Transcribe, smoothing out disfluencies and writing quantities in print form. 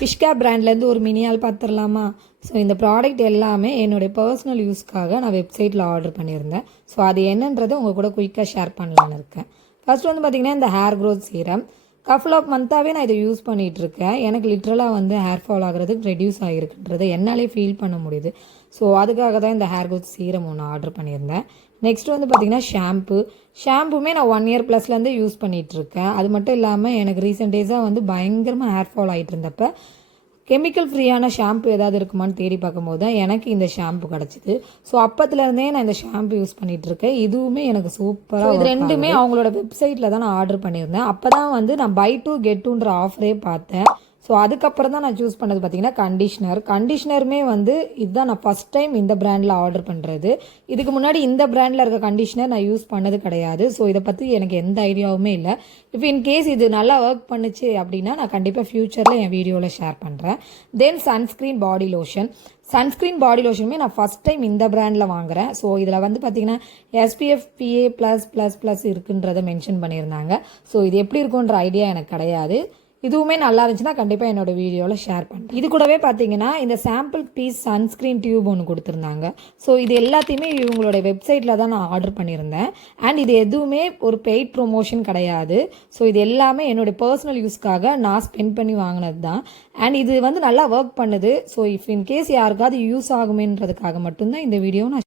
ஃபிஷ்கேப் பிராண்ட்லேருந்து ஒரு மினியால் பார்த்துடலாமா? ஸோ இந்த ப்ராடக்ட் எல்லாமே என்னுடைய பர்சனல் யூஸ்க்காக நான் வெப்சைட்டில் ஆர்டர் பண்ணியிருந்தேன். ஸோ அது என்னன்றதை உங்கள் கூட குயிக்காக ஷேர் பண்ணலான்னு இருக்கேன். ஃபர்ஸ்ட் வந்து பார்த்திங்கன்னா இந்த ஹேர் க்ரோத் சீரம் கஃபுல் ஆஃப் மந்த்தாகவே நான் இதை யூஸ் பண்ணிகிட்ருக்கேன். எனக்கு லிட்ரலாக வந்து ஹேர் ஃபால் ஆகிறதுக்கு ரெடியூஸ் ஆகிருக்குன்றதை என்னாலே ஃபீல் பண்ண முடியுது. ஸோ அதுக்காக தான் இந்த ஹேர் க்ரோத் சீரம் ஒன்று ஆர்டர் பண்ணியிருந்தேன். நெக்ஸ்ட் வந்து பார்த்திங்கன்னா ஷாம்புமே நான் 1 இயர் ப்ளஸ்லேருந்து யூஸ் பண்ணிகிட்ருக்கேன். அது மட்டும் இல்லாமல் எனக்கு ரீசெண்ட் டேஸாக வந்து பயங்கரமாக ஹேர் ஃபால் ஆகிட்டு இருந்தப்போ கெமிக்கல் ஃப்ரீயான ஷாம்பு ஏதாவது இருக்குமான்னு தேடி பார்க்கும்போது தான் எனக்கு இந்த ஷாம்பு கிடச்சிது. ஸோ அப்பத்துலேருந்தே நான் இந்த ஷாம்பு யூஸ் பண்ணிகிட்ருக்கேன். இதுவுமே எனக்கு சூப்பராக. இது ரெண்டுமே அவங்களோட வெப்சைட்டில் தான் நான் ஆர்டர் பண்ணியிருந்தேன். அப்போ தான் வந்து நான் பை 2 get 2ன்ற ஆஃபரே பார்த்தேன். ஸோ அதுக்கப்புறம் தான் நான் சூஸ் பண்ணது பார்த்திங்கன்னா கண்டிஷ்னருமே வந்து இதுதான் நான் ஃபஸ்ட் டைம் இந்த பிராண்டில் ஆர்டர் பண்ணுறது. இதுக்கு முன்னாடி இந்த பிராண்டில் இருக்க கண்டிஷ்னர் நான் யூஸ் பண்ணது கிடையாது. ஸோ இதை பற்றி எனக்கு எந்த ஐடியாவுமே இல்லை. இப்போ இன்கேஸ் இது நல்லா ஒர்க் பண்ணுச்சு அப்படின்னா நான் கண்டிப்பாக ஃப்யூச்சரில் என் வீடியோவில் ஷேர் பண்ணுறேன். தென் சன்ஸ்க்ரீன் பாடி லோஷனுமே நான் ஃபஸ்ட் டைம் இந்த பிராண்டில் வாங்குகிறேன். ஸோ இதில் வந்து பார்த்திங்கன்னா SPF PA+++ இருக்குன்றதை மென்ஷன் பண்ணியிருந்தாங்க. ஸோ இது எப்படி இருக்குன்ற ஐடியா எனக்கு கிடையாது. இதுவுமே நல்லா இருந்துச்சுன்னா கண்டிப்பாக என்னோட வீடியோவில் ஷேர் பண்ணுறேன். இது கூடவே பார்த்தீங்கன்னா இந்த சாம்பிள் பீஸ் சன்ஸ்க்ரீன் டியூப் ஒன்று கொடுத்துருந்தாங்க. ஸோ இது எல்லாத்தையுமே இவங்களோட வெப்சைட்டில் தான் நான் ஆர்டர் பண்ணியிருந்தேன். அண்ட் இது எதுவுமே ஒரு பெய்ட் ப்ரொமோஷன் கிடையாது. ஸோ இது எல்லாமே என்னோடய பர்சனல் யூஸ்க்காக நான் ஸ்பெண்ட் பண்ணி வாங்கினது தான். அண்ட் இது வந்து நல்லா ஒர்க் பண்ணுது. ஸோ இஃப் இன்கேஸ் யாருக்காவது யூஸ் ஆகுமேன்றதுக்காக மட்டும்தான் இந்த வீடியோ நான்